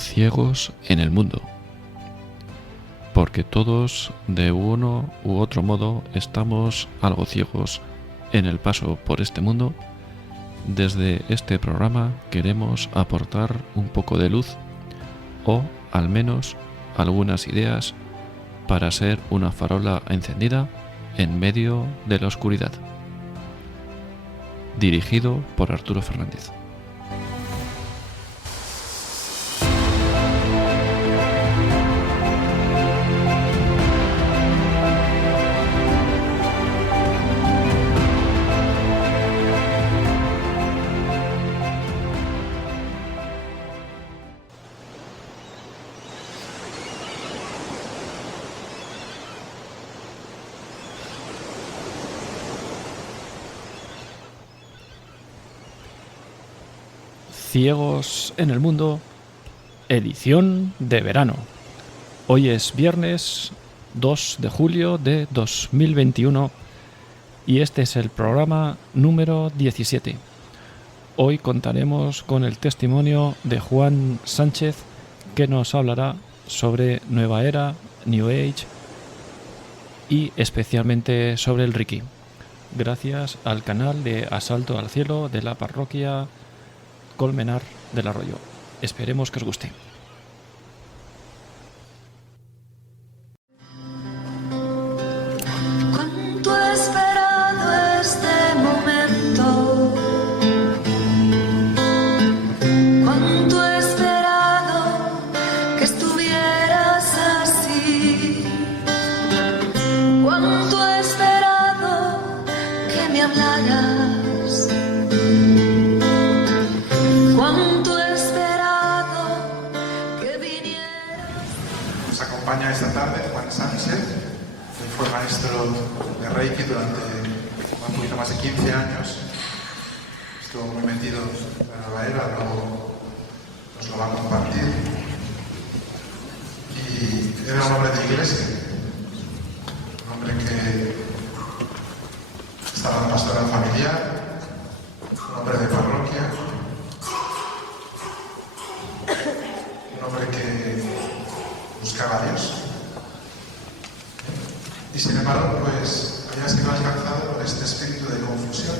ciegos en el mundo, porque todos de uno u otro modo estamos algo ciegos en el paso por este mundo. Desde este programa queremos aportar un poco de luz o al menos algunas ideas para ser una farola encendida en medio de la oscuridad. Dirigido por Arturo Fernández. Ciegos en el mundo, edición de verano. Hoy es viernes 2 de julio de 2021 y este es el programa número 17. Hoy contaremos con el testimonio de Juan Sánchez, que nos hablará sobre Nueva Era, New Age y especialmente sobre el Reiki. Gracias al canal de Asalto al Cielo de la parroquia Colmenar del Arroyo. Esperemos que os guste. Cuánto he esperado este momento, cuánto he esperado que estuvieras así, cuánto he esperado que me hablaras. Esta tarde Juan Sánchez, que fue maestro de Reiki durante un poquito más de 15 años. Estuvo muy metido en la Nueva Era, luego nos lo va a compartir. Y era un hombre de iglesia, un hombre que estaba en pastoral familiar, un hombre de parroquia, un hombre que buscaba a Dios. Y sin embargo, pues había sido alcanzado por este espíritu de confusión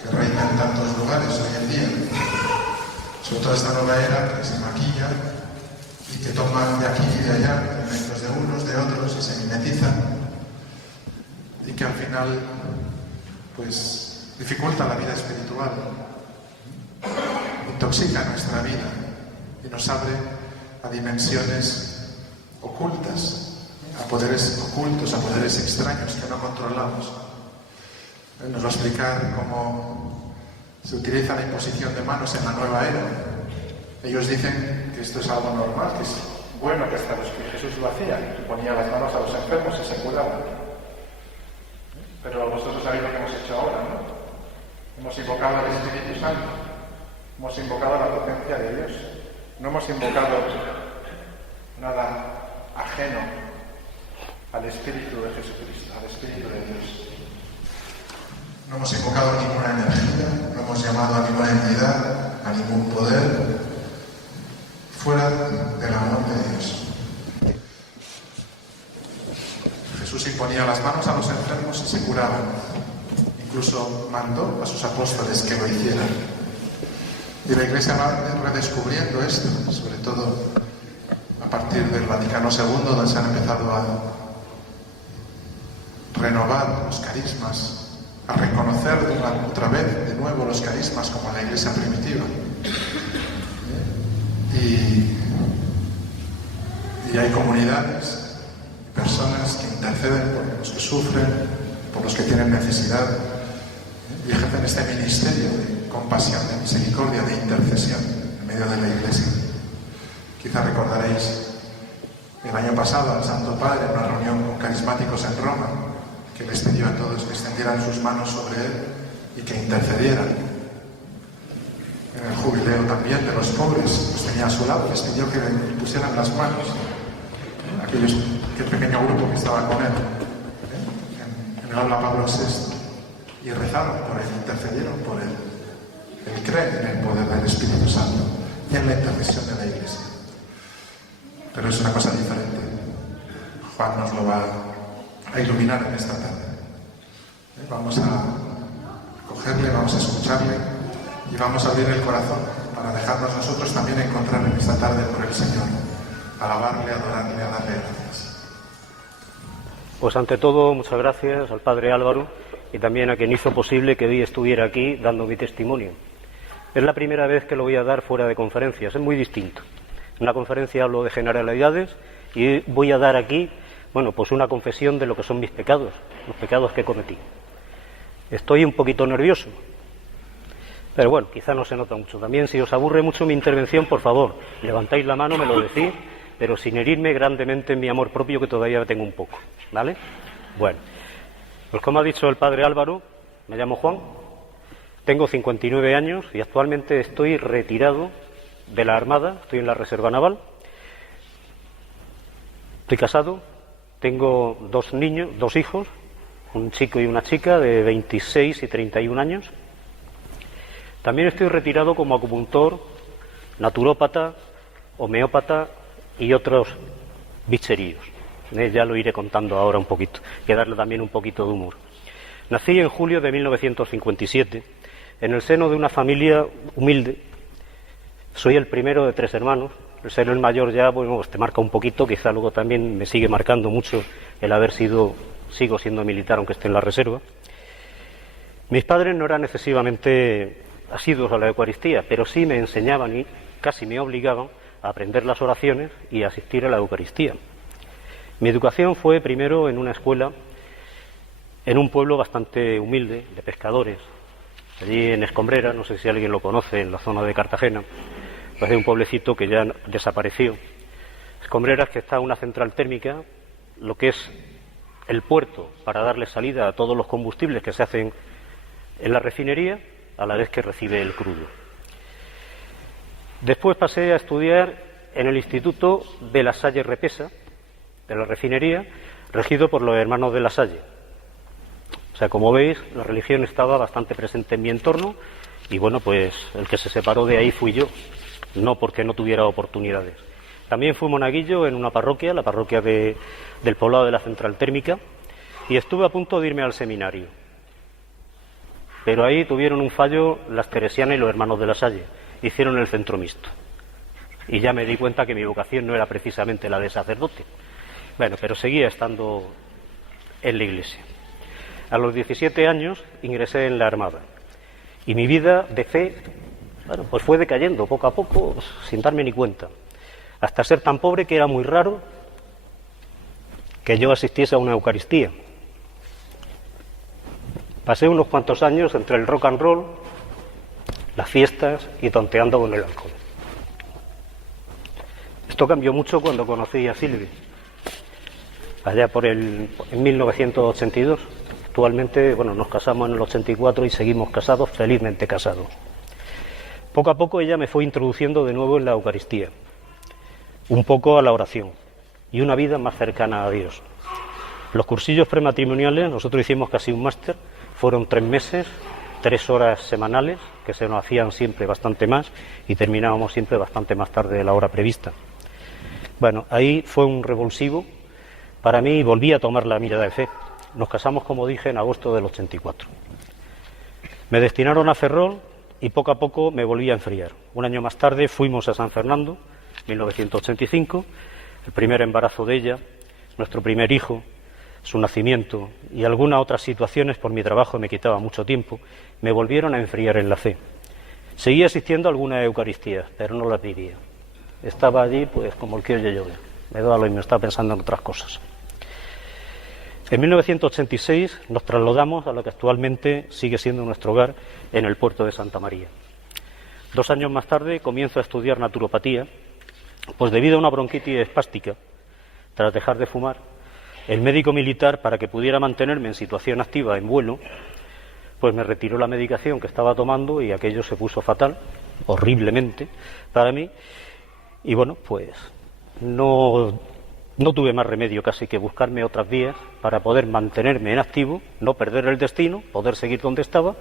que reina en tantos lugares hoy en día, sobre todo esta nueva era que se maquilla y que toma de aquí y de allá elementos de unos, de otros y se mimetizan, y que al final pues dificulta la vida espiritual, intoxica nuestra vida y nos abre a dimensiones ocultas, a poderes ocultos, a poderes extraños que no controlamos. Él nos va a explicar cómo se utiliza la imposición de manos en la nueva era. Ellos dicen que esto es algo normal, que es bueno, que hasta los que Jesús lo hacía, que ponía las manos a los enfermos y se curaban. Pero vosotros sabéis lo que hemos hecho ahora, ¿no? Hemos invocado al Espíritu Santo, hemos invocado la potencia de Dios, no hemos invocado nada ajeno al Espíritu de Jesucristo, al Espíritu de Dios. No hemos invocado ninguna energía, no hemos llamado a ninguna entidad, a ningún poder, fuera del amor de Dios. Jesús imponía las manos a los enfermos y se curaban. Incluso mandó a sus apóstoles que lo hicieran. Y la Iglesia va redescubriendo esto, sobre todo a partir del Vaticano II, donde se han empezado a renovar los carismas, a reconocer otra vez de nuevo los carismas como la Iglesia primitiva. Y hay comunidades, personas que interceden por los que sufren, por los que tienen necesidad, y ejercen este ministerio de compasión, de misericordia, de intercesión en medio de la Iglesia. Quizá recordaréis el año pasado al Santo Padre en una reunión con carismáticos en Roma, que les pidió a todos que extendieran sus manos sobre él y que intercedieran. En el jubileo también de los pobres, los tenía a su lado, les pidió que le pusieran las manos, aquel pequeño grupo que estaba con él, en el aula Pablo VI, y rezaron por él, intercedieron por él. Él cree en el poder del Espíritu Santo y en la intercesión de la Iglesia. pero es una cosa diferente. Juan nos lo va a iluminar en esta tarde. Vamos a cogerle, vamos a escucharle y vamos a abrir el corazón para dejarnos nosotros también encontrar en esta tarde por el Señor, alabarle, adorarle, a darle gracias. Pues ante todo, muchas gracias al Padre Álvaro y también a quien hizo posible que hoy estuviera aquí dando mi testimonio. Es la primera vez que lo voy a dar fuera de conferencias, es muy distinto. En una conferencia hablo de generalidades y voy a dar aquí, bueno, pues una confesión de lo que son mis pecados, los pecados que cometí. Estoy un poquito nervioso, pero bueno, quizá no se nota mucho. También, si os aburre mucho mi intervención, por favor, levantáis la mano, me lo decís, pero sin herirme grandemente en mi amor propio, que todavía tengo un poco, ¿vale? Bueno, pues como ha dicho el Padre Álvaro, me llamo Juan, tengo 59 años y actualmente estoy retirado de la Armada, estoy en la Reserva Naval, estoy casado, tengo dos niños, dos hijos, un chico y una chica de 26 y 31 años. También estoy retirado como acupuntor, naturópata, homeópata y otros bicheríos. Ya lo iré contando ahora un poquito, y darle también un poquito de humor. Nací en julio de 1957, en el seno de una familia humilde. Soy el primero de 3 hermanos. El ser el mayor ya, bueno, pues te marca un poquito, quizá luego también me sigue marcando mucho el haber sido, sigo siendo militar aunque esté en la reserva. Mis padres no eran excesivamente asiduos a la Eucaristía, pero sí me enseñaban y casi me obligaban a aprender las oraciones y a asistir a la Eucaristía. Mi educación fue primero en una escuela, en un pueblo bastante humilde, de pescadores, allí en Escombrera, no sé si alguien lo conoce, en la zona de Cartagena, pues de un pueblecito que ya desapareció. Escombreras, que está una central térmica, lo que es el puerto para darle salida a todos los combustibles que se hacen en la refinería, a la vez que recibe el crudo. Después pasé a estudiar en el Instituto de La Salle Repesa, de la refinería, regido por los hermanos de La Salle. O sea, como veis, la religión estaba bastante presente en mi entorno y bueno, pues el que se separó de ahí fui yo, no porque no tuviera oportunidades. También fui monaguillo en una parroquia, la parroquia del poblado de la central térmica, y estuve a punto de irme al seminario. Pero ahí tuvieron un fallo las teresianas y los hermanos de La Salle, hicieron el centro mixto. Y ya me di cuenta que mi vocación no era precisamente la de sacerdote. Bueno, pero seguía estando en la iglesia. A los 17 años ingresé en la Armada. Y mi vida de fe, bueno, pues fue decayendo poco a poco, sin darme ni cuenta. Hasta ser tan pobre que era muy raro que yo asistiese a una Eucaristía. Pasé unos cuantos años entre el rock and roll, las fiestas y tonteando con el alcohol. Esto cambió mucho cuando conocí a Silvia, allá en 1982. Actualmente, bueno, nos casamos en el 84 y seguimos casados, felizmente casados. Poco a poco ella me fue introduciendo de nuevo en la Eucaristía, un poco a la oración y una vida más cercana a Dios. Los cursillos prematrimoniales, nosotros hicimos casi un máster, fueron 3 meses, 3 horas semanales, que se nos hacían siempre bastante más y terminábamos siempre bastante más tarde de la hora prevista. Bueno, ahí fue un revulsivo para mí y volví a tomar la mirada de fe. Nos casamos, como dije, en agosto del 84. Me destinaron a Ferrol y poco a poco me volví a enfriar. Un año más tarde fuimos a San Fernando, 1985, el primer embarazo de ella, nuestro primer hijo, su nacimiento y algunas otras situaciones por mi trabajo me quitaba mucho tiempo, me volvieron a enfriar en la fe. Seguía asistiendo a algunas Eucaristías, pero no las vivía. Estaba allí pues como el que oye llover. Me daba lo mismo, estaba pensando en otras cosas. En 1986 nos trasladamos a lo que actualmente sigue siendo nuestro hogar en el puerto de Santa María. 2 años más tarde comienzo a estudiar naturopatía, pues debido a una bronquitis espástica, tras dejar de fumar, el médico militar, para que pudiera mantenerme en situación activa en vuelo, pues me retiró la medicación que estaba tomando y aquello se puso fatal, horriblemente, para mí. Y bueno, pues no tuve más remedio casi que buscarme otras vías para poder mantenerme en activo, no perder el destino, poder seguir donde estaba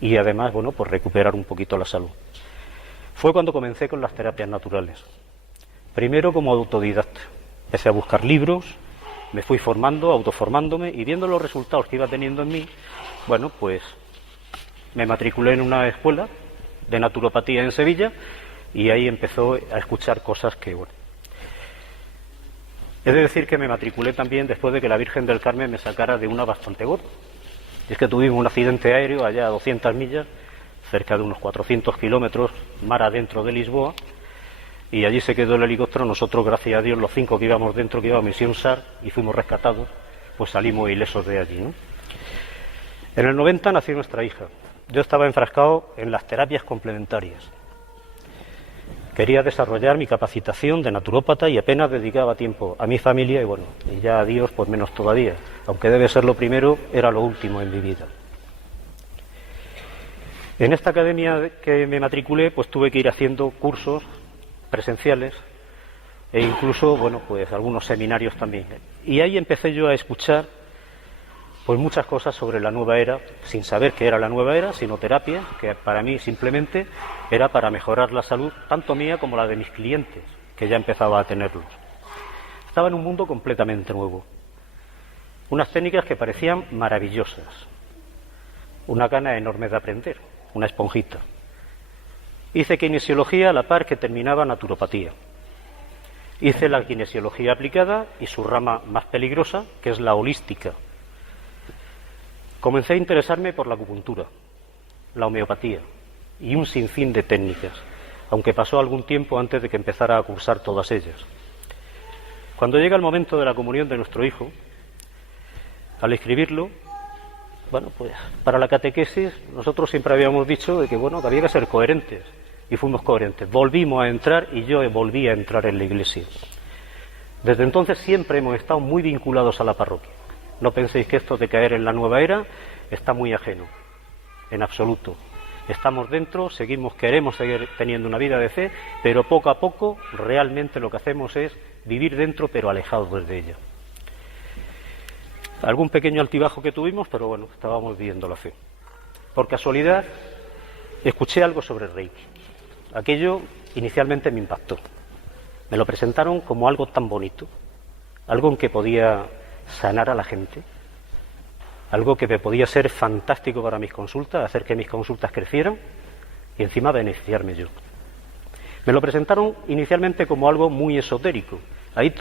y además, bueno, pues recuperar un poquito la salud. Fue cuando comencé con las terapias naturales. Primero como autodidacta. Empecé a buscar libros, me fui formando, autoformándome, y viendo los resultados que iba teniendo en mí, bueno, pues me matriculé en una escuela de naturopatía en Sevilla, y ahí empezó a escuchar cosas que, bueno. He de decir que me matriculé también después de que la Virgen del Carmen me sacara de una bastante gorda. Y es que tuvimos un accidente aéreo allá a 200 millas, cerca de unos 400 kilómetros, mar adentro de Lisboa, y allí se quedó el helicóptero. Nosotros, gracias a Dios, los 5 que íbamos dentro, que íbamos a misión SAR, y fuimos rescatados, pues salimos ilesos de allí, ¿no? En el 90 nació nuestra hija. Yo estaba enfrascado en las terapias complementarias. Quería desarrollar mi capacitación de naturópata y apenas dedicaba tiempo a mi familia, y bueno, y ya a Dios pues menos todavía. Aunque debe ser lo primero, era lo último en mi vida. En esta academia que me matriculé, pues tuve que ir haciendo cursos presenciales e incluso, bueno, pues algunos seminarios también. Y ahí empecé yo a escuchar pues muchas cosas sobre la nueva era, sin saber qué era la nueva era, sino terapia, que para mí simplemente era para mejorar la salud, tanto mía como la de mis clientes, que ya empezaba a tenerlos. Estaba en un mundo completamente nuevo. Unas técnicas que parecían maravillosas. Una gana enorme de aprender, una esponjita. Hice kinesiología a la par que terminaba naturopatía. Hice la kinesiología aplicada y su rama más peligrosa, que es la holística. Comencé a interesarme por la acupuntura, la homeopatía y un sinfín de técnicas, aunque pasó algún tiempo antes de que empezara a cursar todas ellas. Cuando llega el momento de la comunión de nuestro hijo, al escribirlo, bueno, pues para la catequesis nosotros siempre habíamos dicho de que, bueno, que había que ser coherentes, y fuimos coherentes. Volvimos a entrar y yo volví a entrar en la iglesia. Desde entonces siempre hemos estado muy vinculados a la parroquia. No penséis que esto de caer en la nueva era está muy ajeno, en absoluto. Estamos dentro, queremos seguir teniendo una vida de fe, pero poco a poco realmente lo que hacemos es vivir dentro, pero alejados de ella. Algún pequeño altibajo que tuvimos, pero bueno, estábamos viviendo la fe. Por casualidad, escuché algo sobre Reiki. Aquello inicialmente me impactó. Me lo presentaron como algo tan bonito, algo en que podía sanar a la gente, algo que me podía ser fantástico para mis consultas, hacer que mis consultas crecieran y encima beneficiarme yo. Me lo presentaron inicialmente como algo muy esotérico. Ahí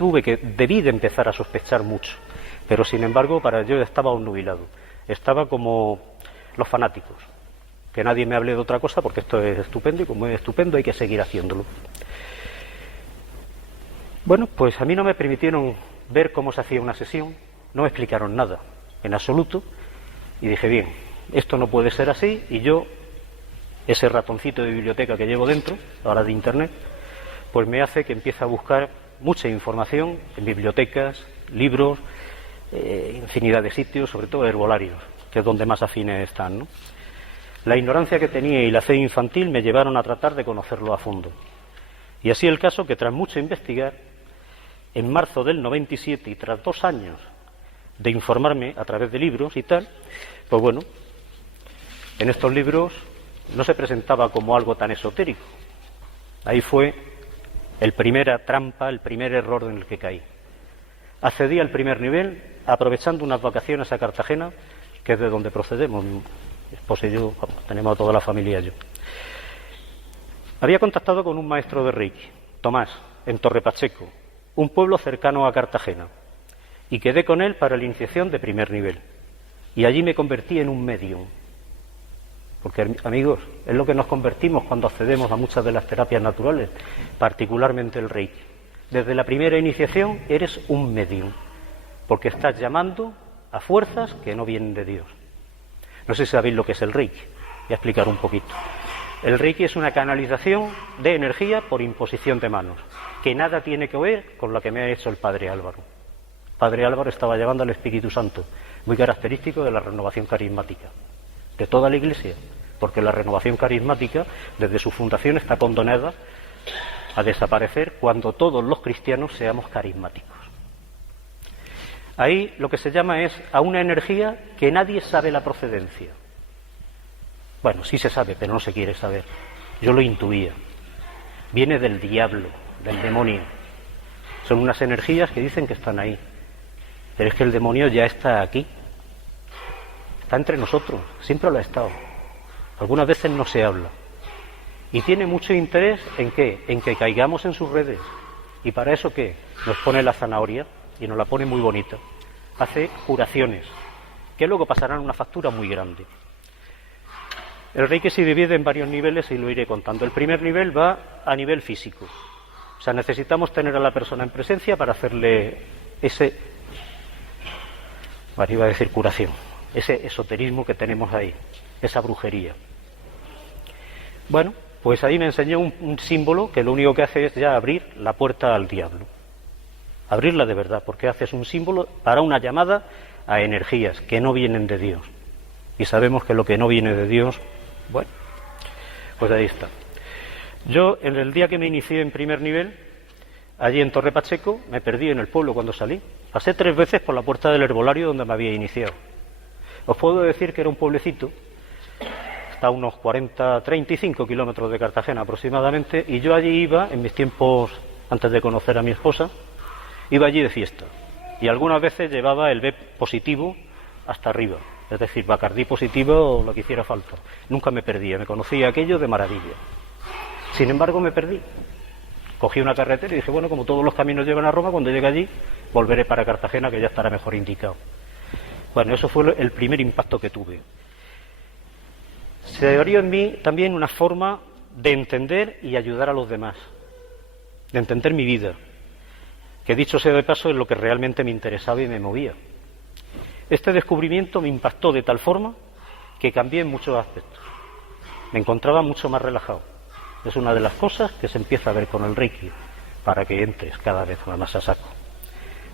debí de empezar a sospechar mucho, pero sin embargo para yo estaba obnubilado. Estaba como los fanáticos, que nadie me hable de otra cosa porque esto es estupendo y como es estupendo hay que seguir haciéndolo. Bueno, pues a mí no me permitieron ver cómo se hacía una sesión, no me explicaron nada, en absoluto, y dije, bien, esto no puede ser así, y yo, ese ratoncito de biblioteca que llevo dentro, ahora de internet, pues me hace que empiece a buscar mucha información en bibliotecas, libros, infinidad de sitios, sobre todo herbolarios, que es donde más afines están, ¿no? La ignorancia que tenía y la fe infantil me llevaron a tratar de conocerlo a fondo. Y así el caso que tras mucho investigar, en marzo del 97 y tras 2 años de informarme a través de libros y tal, pues bueno, en estos libros no se presentaba como algo tan esotérico. Ahí fue el primera trampa, el primer error en el que caí. Accedí al primer nivel aprovechando unas vacaciones a Cartagena, que es de donde procedemos, mi esposa y yo, tenemos a toda la familia yo. Había contactado con un maestro de Reiki, Tomás, en Torre Pacheco, un pueblo cercano a Cartagena, y quedé con él para la iniciación de primer nivel. Y allí me convertí en un medium. Porque, amigos, es lo que nos convertimos cuando accedemos a muchas de las terapias naturales, particularmente el Reiki. Desde la primera iniciación eres un medium, porque estás llamando a fuerzas que no vienen de Dios. No sé si sabéis lo que es el Reiki, voy a explicar un poquito. El Reiki es una canalización de energía por imposición de manos, que nada tiene que ver con lo que me ha hecho el Padre Álvaro. Padre Álvaro estaba llevando al Espíritu Santo, muy característico de la renovación carismática, de toda la Iglesia, porque la renovación carismática, desde su fundación, está condenada a desaparecer cuando todos los cristianos seamos carismáticos. Ahí lo que se llama es a una energía que nadie sabe la procedencia. Bueno, sí se sabe, pero no se quiere saber. Yo lo intuía. Viene del diablo, del demonio. Son unas energías que dicen que están ahí. Pero es que el demonio ya está aquí. Está entre nosotros, siempre lo ha estado. Algunas veces no se habla. Y tiene mucho interés ¿en qué? En que caigamos en sus redes. ¿Y para eso qué? Nos pone la zanahoria y nos la pone muy bonita. Hace curaciones, que luego pasarán una factura muy grande. El Reiki se divide en varios niveles y lo iré contando. El primer nivel va a nivel físico. O sea, necesitamos tener a la persona en presencia para hacerle iba a decir curación, ese esoterismo que tenemos ahí, esa brujería. Bueno, pues ahí me enseñó un símbolo que lo único que hace es ya abrir la puerta al diablo. Abrirla de verdad, porque haces un símbolo para una llamada a energías que no vienen de Dios. Y sabemos que lo que no viene de Dios, bueno, pues ahí está. Yo, en el día que me inicié en primer nivel, allí en Torre Pacheco, me perdí en el pueblo cuando salí. Pasé 3 veces por la puerta del herbolario donde me había iniciado. Os puedo decir que era un pueblecito, está a unos 35 kilómetros de Cartagena aproximadamente, y yo allí iba, en mis tiempos antes de conocer a mi esposa, iba allí de fiesta. Y algunas veces llevaba el B positivo hasta arriba, es decir, Bacardí positivo o lo que hiciera falta. Nunca me perdía, me conocía aquello de maravilla. Sin embargo, me perdí. Cogí una carretera y dije, bueno, como todos los caminos llevan a Roma, cuando llegue allí volveré para Cartagena, que ya estará mejor indicado. Bueno, eso fue el primer impacto que tuve. Se abrió en mí también una forma de entender y ayudar a los demás, de entender mi vida, que dicho sea de paso es lo que realmente me interesaba y me movía. Este descubrimiento me impactó de tal forma que cambié en muchos aspectos. Me encontraba mucho más relajado. Es una de las cosas que se empieza a ver con el Reiki, para que entres cada vez más a saco.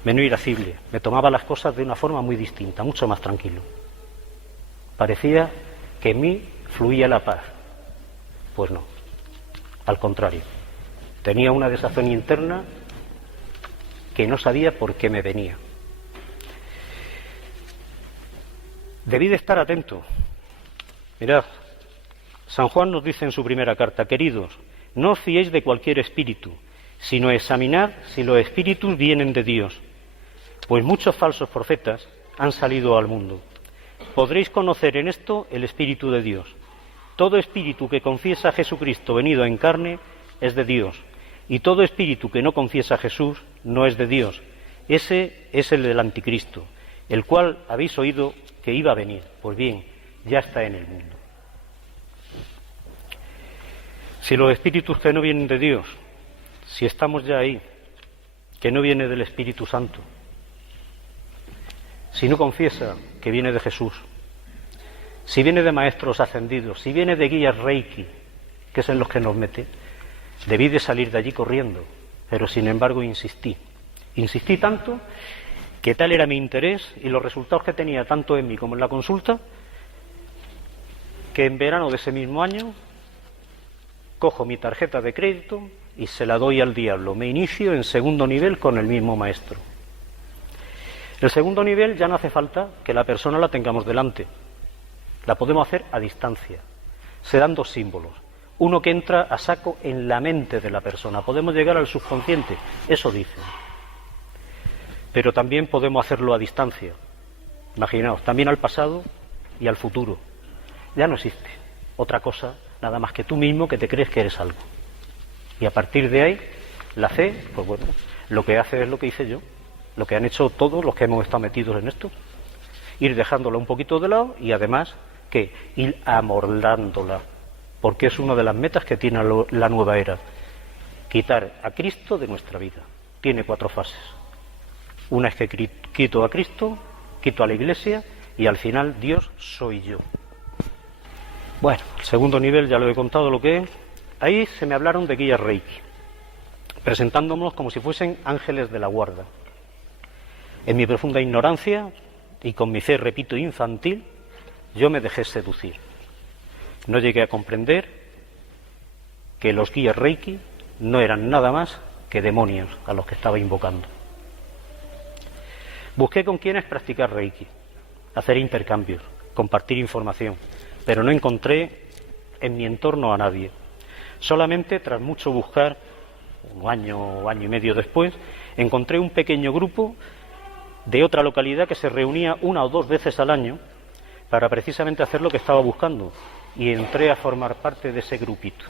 Menos irascible, me tomaba las cosas de una forma muy distinta, mucho más tranquilo. Parecía que en mí fluía la paz. Pues no, al contrario. Tenía una desazón interna que no sabía por qué me venía. Debí de estar atento. Mirad, San Juan nos dice en su primera carta, queridos, no os fiéis de cualquier espíritu, sino examinad si los espíritus vienen de Dios, pues muchos falsos profetas han salido al mundo. Podréis conocer en esto el Espíritu de Dios. Todo espíritu que confiesa a Jesucristo venido en carne es de Dios, y todo espíritu que no confiesa a Jesús no es de Dios. Ese es el del anticristo, el cual habéis oído que iba a venir. Pues bien, ya está en el mundo. Si los espíritus que no vienen de Dios, si estamos ya ahí, que no viene del Espíritu Santo, si no confiesa que viene de Jesús, si viene de maestros ascendidos, si viene de guías Reiki, que es en los que nos mete, debí de salir de allí corriendo, pero sin embargo insistí. Insistí tanto que tal era mi interés y los resultados que tenía tanto en mí como en la consulta, que en verano de ese mismo año cojo mi tarjeta de crédito y se la doy al diablo. Me inicio en segundo nivel con el mismo maestro. El segundo nivel ya no hace falta que la persona la tengamos delante. La podemos hacer a distancia. Se dan 2 símbolos. Uno que entra a saco en la mente de la persona. Podemos llegar al subconsciente. Eso dicen. Pero también podemos hacerlo a distancia. Imaginaos, también al pasado y al futuro. Ya no existe otra cosa, nada más que tú mismo que te crees que eres algo. Y a partir de ahí, la fe, pues bueno, lo que hace es lo que hice yo, lo que han hecho todos los que hemos estado metidos en esto, ir dejándola un poquito de lado y además que ir amoldándola, porque es una de las metas que tiene la nueva era, quitar a Cristo de nuestra vida. Tiene 4 fases. Una es que quito a Cristo, quito a la Iglesia y al final Dios soy yo. Bueno, el segundo nivel ya lo he contado lo que es. Ahí se me hablaron de guías Reiki, presentándonos como si fuesen ángeles de la guarda. En mi profunda ignorancia y con mi fe, repito, infantil, yo me dejé seducir. No llegué a comprender que los guías Reiki no eran nada más que demonios a los que estaba invocando. Busqué con quienes practicar Reiki, hacer intercambios, compartir información, pero no encontré en mi entorno a nadie. Solamente tras mucho buscar un año o año y medio después, encontré un pequeño grupo de otra localidad que se reunía 1 o 2 veces al año para precisamente hacer lo que estaba buscando, y entré a formar parte de ese grupito.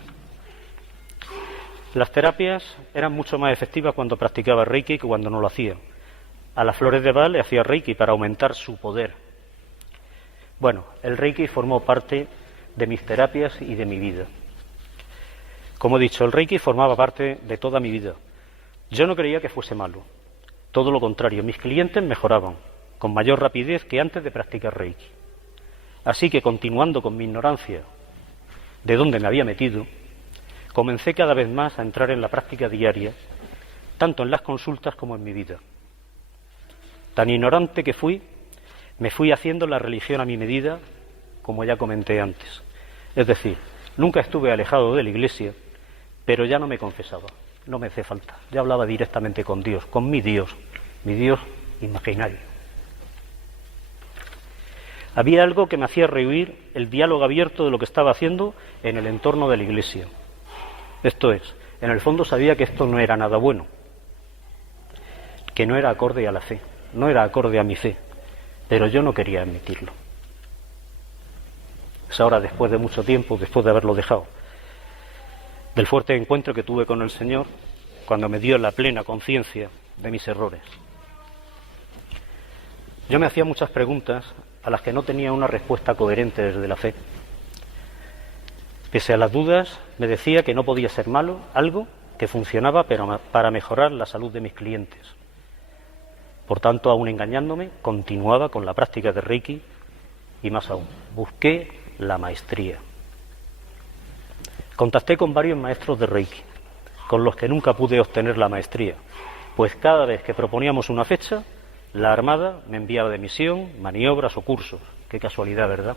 Las terapias eran mucho más efectivas cuando practicaba Reiki que cuando no lo hacía. A las flores de Bach le hacía Reiki para aumentar su poder. Bueno, el Reiki formó parte de mis terapias y de mi vida. Como he dicho, el Reiki formaba parte de toda mi vida. Yo no creía que fuese malo. Todo lo contrario, mis clientes mejoraban con mayor rapidez que antes de practicar Reiki. Así que, continuando con mi ignorancia de dónde me había metido, comencé cada vez más a entrar en la práctica diaria, tanto en las consultas como en mi vida. Tan ignorante que fui, me fui haciendo la religión a mi medida, como ya comenté antes. Es decir, nunca estuve alejado de la Iglesia, pero ya no me confesaba, no me hace falta. Ya hablaba directamente con Dios, con mi Dios imaginario. Había algo que me hacía rehuir el diálogo abierto de lo que estaba haciendo en el entorno de la Iglesia. Esto es, en el fondo sabía que esto no era nada bueno, que no era acorde a la fe, no era acorde a mi fe, pero yo no quería admitirlo. Es ahora, después de mucho tiempo, después de haberlo dejado, del fuerte encuentro que tuve con el Señor, cuando me dio la plena conciencia de mis errores. Yo me hacía muchas preguntas a las que no tenía una respuesta coherente desde la fe. Pese a las dudas, me decía que no podía ser malo algo que funcionaba pero para mejorar la salud de mis clientes. Por tanto, aún engañándome, continuaba con la práctica de Reiki y más aún, busqué la maestría. Contacté con varios maestros de Reiki, con los que nunca pude obtener la maestría, pues cada vez que proponíamos una fecha, la Armada me enviaba de misión, maniobras o cursos. Qué casualidad, ¿verdad?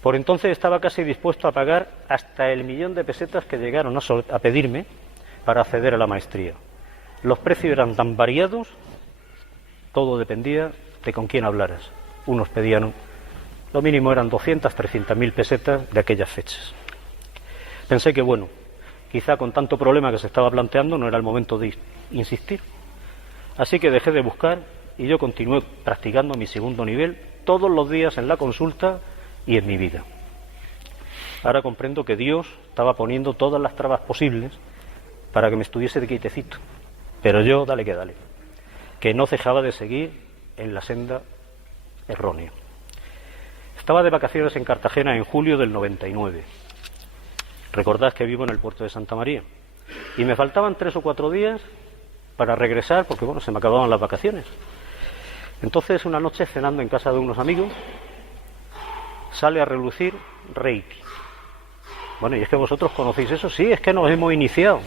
Por entonces estaba casi dispuesto a pagar hasta el 1.000.000 de pesetas que llegaron a pedirme para acceder a la maestría. Los precios eran tan variados, todo dependía de con quién hablaras. Unos pedían, lo mínimo eran 200, 300.000 pesetas de aquellas fechas. Pensé que bueno, quizá con tanto problema que se estaba planteando no era el momento de insistir. Así que dejé de buscar y yo continué practicando mi segundo nivel todos los días en la consulta y en mi vida. Ahora comprendo que Dios estaba poniendo todas las trabas posibles para que me estuviese de quietecito, pero yo, dale que dale, que no dejaba de seguir en la senda errónea. Estaba de vacaciones en Cartagena en julio del 99. Recordad que vivo en el puerto de Santa María y me faltaban 3 o 4 días para regresar porque, bueno, se me acababan las vacaciones. Entonces, una noche cenando en casa de unos amigos, sale a relucir Reiki. Bueno, y es que vosotros conocéis eso. Sí, es que nos hemos iniciado.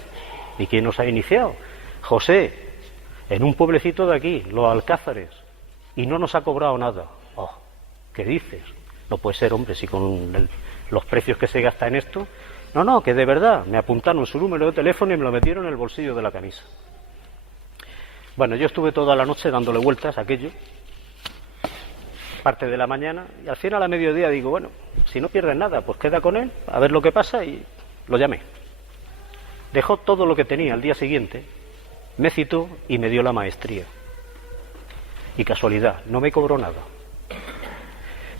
¿Y quién nos ha iniciado? José, en un pueblecito de aquí, Los Alcázares, y no nos ha cobrado nada. Oh, ¿qué dices? No puede ser, hombre, si con los precios que se gasta en esto. No, que de verdad, me apuntaron su número de teléfono y me lo metieron en el bolsillo de la camisa. Bueno, yo estuve toda la noche dándole vueltas a aquello, parte de la mañana, y al final a mediodía digo, bueno, si no pierdes nada, pues queda con él, a ver lo que pasa, y lo llamé. Dejó todo lo que tenía al día siguiente, me citó y me dio la maestría. Y casualidad, no me cobró nada.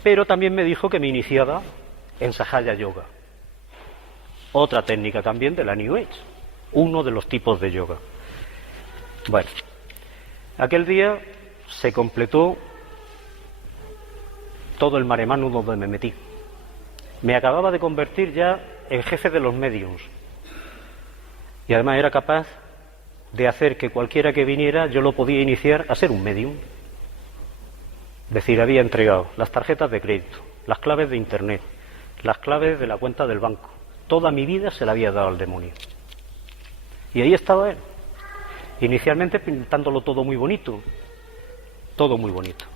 Pero también me dijo que me iniciaba en Sahaya Yoga, otra técnica también de la New Age, uno de los tipos de yoga. Bueno, aquel día se completó todo el maremágnum donde me metí. Me acababa de convertir ya en jefe de los médiums. Y además era capaz de hacer que cualquiera que viniera yo lo podía iniciar a ser un medium. Es decir, había entregado las tarjetas de crédito, las claves de internet, las claves de la cuenta del banco. Toda mi vida se la había dado al demonio. Y ahí estaba él. Inicialmente pintándolo todo muy bonito. Todo muy bonito.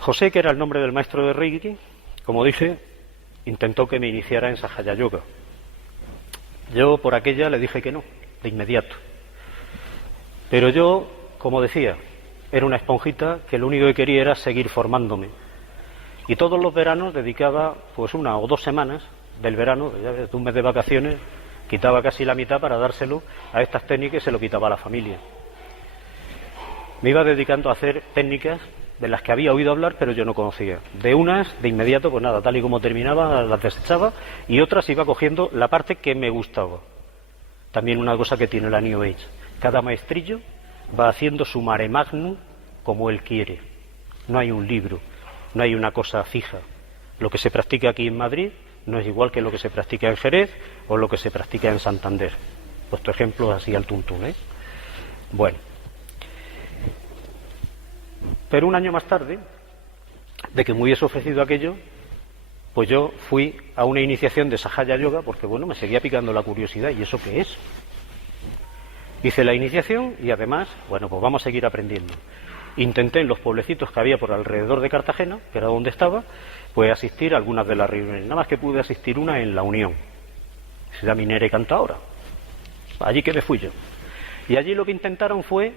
José, que era el nombre del maestro de Reiki, como dije, intentó que me iniciara en Sahaya Yoga. Yo por aquella le dije que no, de inmediato. Pero yo, como decía, era una esponjita que lo único que quería era seguir formándome. Y todos los veranos dedicaba pues 1 o 2 semanas del verano, ya ves, de un mes de vacaciones, Quitaba casi la mitad para dárselo a estas técnicas y se lo quitaba a la familia. Me iba dedicando a hacer técnicas de las que había oído hablar, pero yo no conocía. De unas, de inmediato, pues nada, tal y como terminaba, las desechaba, y otras iba cogiendo la parte que me gustaba. También una cosa que tiene la New Age. Cada maestrillo va haciendo su mare magnum como él quiere. No hay un libro, no hay una cosa fija. Lo que se practica aquí en Madrid no es igual que lo que se practica en Jerez o lo que se practica en Santander. Puesto ejemplo así al tuntún, ¿eh? Bueno. Pero un año más tarde, de que me hubiese ofrecido aquello, pues yo fui a una iniciación de Sahaya Yoga, porque bueno, me seguía picando la curiosidad, ¿y eso qué es? Hice la iniciación y además, bueno, pues vamos a seguir aprendiendo. Intenté en los pueblecitos que había por alrededor de Cartagena, que era donde estaba, pues asistir a algunas de las reuniones. Nada más que pude asistir una en La Unión, se llama Minera y Cantaora. Allí que me fui yo. Y allí lo que intentaron fue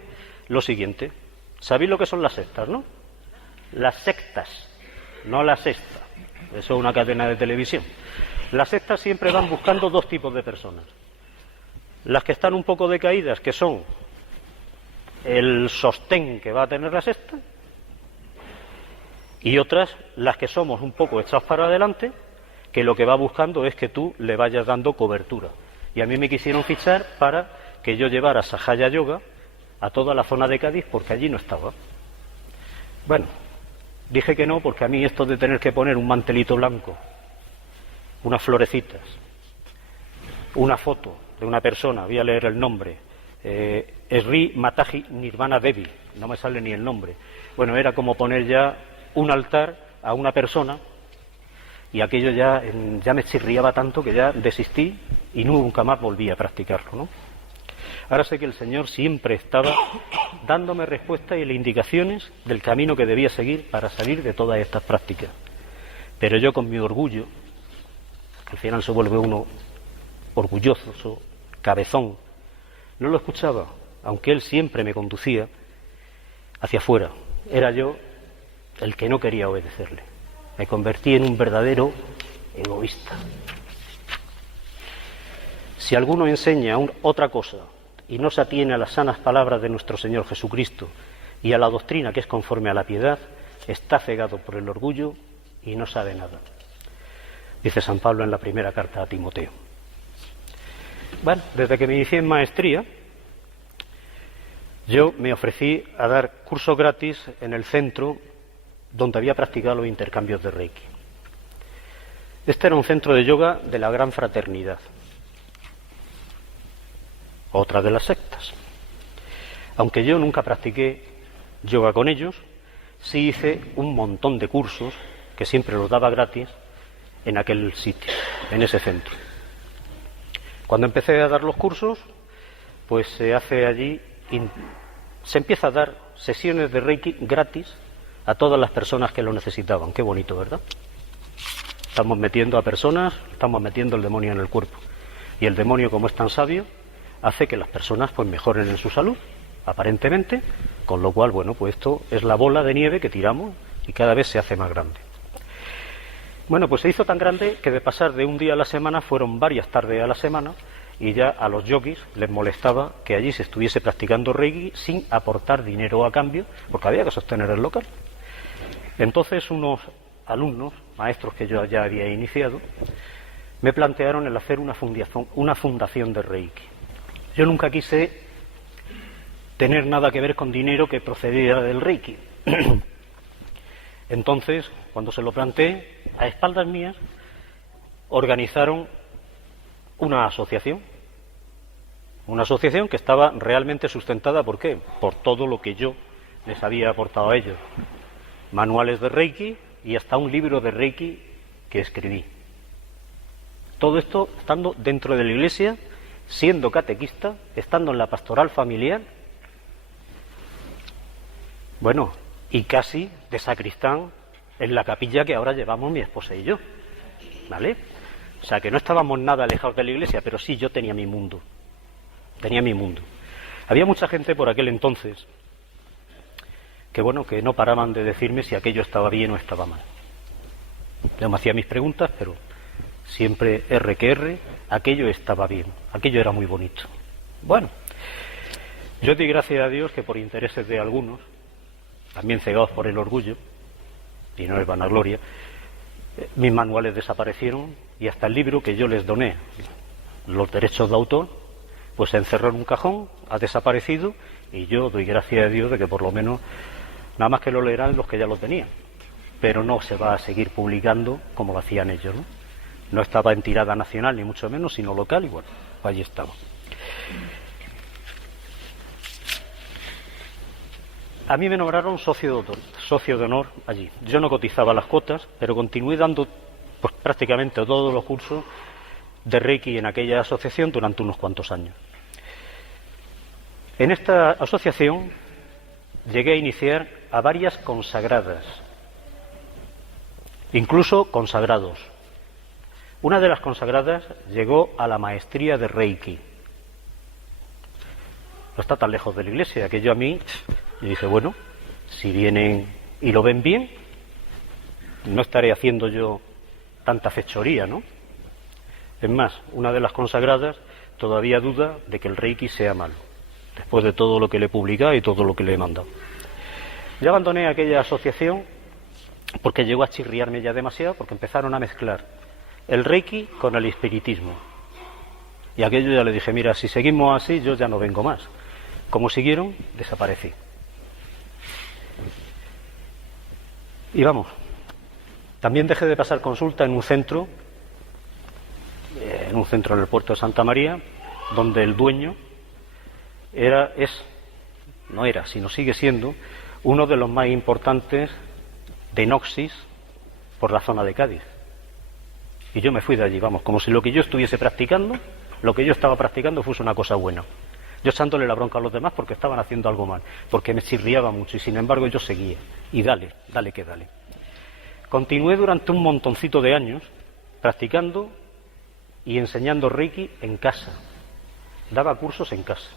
lo siguiente. ¿Sabéis lo que son las sectas, no? Las sectas, no la sexta. Eso es una cadena de televisión. Las sectas siempre van buscando dos tipos de personas. Las que están un poco decaídas, que son el sostén que va a tener la secta, y otras, las que somos un poco echados para adelante, que lo que va buscando es que tú le vayas dando cobertura. Y a mí me quisieron fichar para que yo llevara Sahaya Yoga a toda la zona de Cádiz, porque allí no estaba. Bueno, dije que no, porque a mí esto de tener que poner un mantelito blanco, unas florecitas, una foto de una persona, voy a leer el nombre, Sri Mataji Nirvana Devi, no me sale ni el nombre. Bueno, era como poner ya un altar a una persona, y aquello ya me chirriaba tanto que ya desistí y nunca más volví a practicarlo, ¿no? Ahora sé que el Señor siempre estaba dándome respuestas y indicaciones del camino que debía seguir para salir de todas estas prácticas. Pero yo con mi orgullo, que al final se vuelve uno orgulloso, cabezón, no lo escuchaba, aunque Él siempre me conducía hacia afuera. Era yo el que no quería obedecerle. Me convertí en un verdadero egoísta. Si alguno enseña otra cosa y no se atiene a las sanas palabras de nuestro Señor Jesucristo y a la doctrina que es conforme a la piedad, está cegado por el orgullo y no sabe nada. Dice San Pablo en la primera carta a Timoteo. Bueno, desde que me inicié en maestría, yo me ofrecí a dar cursos gratis en el centro donde había practicado los intercambios de Reiki. Este era un centro de yoga de la Gran Fraternidad, otra de las sectas. Aunque yo nunca practiqué yoga con ellos, sí hice un montón de cursos que siempre los daba gratis en aquel sitio, en ese centro. Cuando empecé a dar los cursos, pues se hace allí, se empieza a dar sesiones de Reiki gratis a todas las personas que lo necesitaban. Qué bonito, ¿verdad? Estamos metiendo a personas, estamos metiendo el demonio en el cuerpo. Y el demonio, como es tan sabio, hace que las personas pues mejoren en su salud, aparentemente, con lo cual, bueno, pues esto es la bola de nieve que tiramos y cada vez se hace más grande. Bueno, pues se hizo tan grande que de pasar de un día a la semana fueron varias tardes a la semana, y ya a los yogis les molestaba que allí se estuviese practicando Reiki sin aportar dinero a cambio, porque había que sostener el local. Entonces unos alumnos, maestros que yo ya había iniciado, me plantearon el hacer una fundación de Reiki. Yo nunca quise tener nada que ver con dinero que procediera del Reiki. Entonces, cuando se lo planteé, a espaldas mías, organizaron una asociación que estaba realmente sustentada, ¿por qué? Por todo lo que yo les había aportado a ellos. Manuales de Reiki y hasta un libro de Reiki que escribí. Todo esto estando dentro de la iglesia, siendo catequista, estando en la pastoral familiar, bueno, y casi de sacristán en la capilla que ahora llevamos mi esposa y yo, ¿vale? O sea, que no estábamos nada alejados de la iglesia, pero sí yo tenía mi mundo. Había mucha gente por aquel entonces que, bueno, que no paraban de decirme si aquello estaba bien o estaba mal. Yo me hacía mis preguntas, pero siempre R que R, aquello estaba bien, aquello era muy bonito. Bueno, yo di gracias a Dios que por intereses de algunos, también cegados por el orgullo, y no es vanagloria, mis manuales desaparecieron y hasta el libro que yo les doné, los derechos de autor, pues se encerró en un cajón, ha desaparecido, y yo doy gracias a Dios de que por lo menos nada más que lo leerán los que ya lo tenían, pero no se va a seguir publicando como lo hacían ellos, ¿no? No estaba en tirada nacional ni mucho menos, sino local, y bueno, allí estaba. A mí me nombraron socio de honor allí. Yo no cotizaba las cuotas, pero continué dando pues prácticamente todos los cursos de Reiki en aquella asociación durante unos cuantos años. En esta asociación llegué a iniciar a varias consagradas, incluso consagrados. Una de las consagradas llegó a la maestría de Reiki. No está tan lejos de la iglesia, que yo a mí, y dije, bueno, si vienen y lo ven bien, no estaré haciendo yo tanta fechoría, ¿no? Es más, una de las consagradas todavía duda de que el Reiki sea malo, después de todo lo que le he publicado y todo lo que le he mandado. Yo abandoné aquella asociación porque llegó a chirriarme ya demasiado, porque empezaron a mezclar el Reiki con el espiritismo. Y aquello ya le dije, mira, si seguimos así yo ya no vengo más. Como siguieron, desaparecí. Y vamos, también dejé de pasar consulta en un centro en el puerto de Santa María, donde el dueño sino sigue siendo uno de los más importantes de Noxis por la zona de Cádiz. Y yo me fui de allí, vamos, como si lo que yo estuviese practicando, lo que yo estaba practicando fuese una cosa buena. Yo echándole la bronca a los demás porque estaban haciendo algo mal, porque me chirriaba mucho y sin embargo yo seguía. Y dale que dale. Continué durante un montoncito de años practicando y enseñando Reiki en casa. Daba cursos en casa.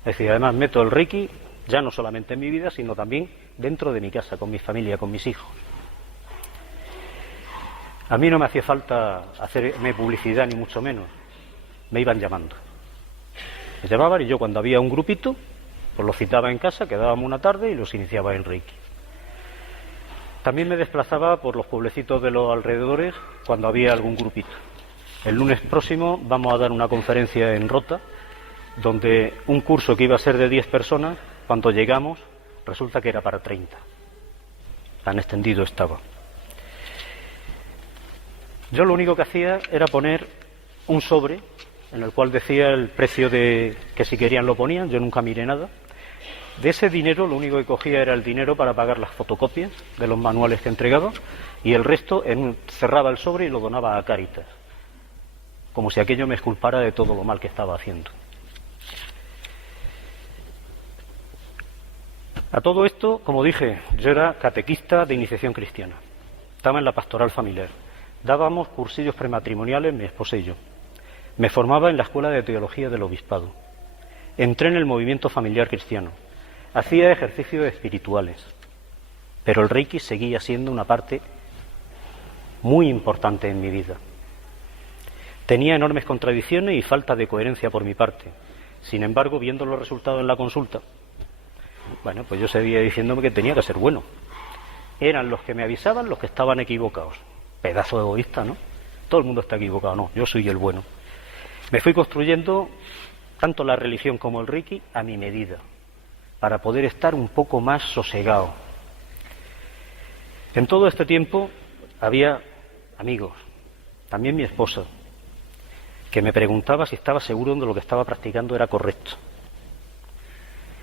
Es decir, además meto el Reiki ya no solamente en mi vida, sino también dentro de mi casa, con mi familia, con mis hijos. A mí no me hacía falta hacerme publicidad, ni mucho menos. Me iban llamando. Me llamaban y yo, cuando había un grupito, pues los citaba en casa, quedábamos una tarde y los iniciaba en Reiki. También me desplazaba por los pueblecitos de los alrededores cuando había algún grupito. El lunes próximo vamos a dar una conferencia en Rota, donde un curso que iba a ser de 10 personas, cuando llegamos, resulta que era para 30. Tan extendido estaba. Yo lo único que hacía era poner un sobre en el cual decía el precio de que si querían lo ponían, yo nunca miré nada. De ese dinero lo único que cogía era el dinero para pagar las fotocopias de los manuales que entregaba, y el resto cerraba el sobre y lo donaba a Cáritas, como si aquello me exculpara de todo lo mal que estaba haciendo. A todo esto, como dije, yo era catequista de iniciación cristiana, estaba en la pastoral familiar, dábamos cursillos prematrimoniales mi esposa y yo, me formaba en la escuela de teología del obispado, entré en el movimiento familiar cristiano, hacía ejercicios espirituales, pero el Reiki seguía siendo una parte muy importante en mi vida. Tenía enormes contradicciones y falta de coherencia por mi parte. Sin embargo, viendo los resultados en la consulta, bueno, pues yo seguía diciéndome que tenía que ser bueno. Eran los que me avisaban los que estaban equivocados. Pedazo de egoísta, ¿no? Todo el mundo está equivocado, no, yo soy el bueno. Me fui construyendo tanto la religión como el Reiki a mi medida, para poder estar un poco más sosegado. En todo este tiempo había amigos, también mi esposa, que me preguntaba si estaba seguro de lo que estaba practicando era correcto.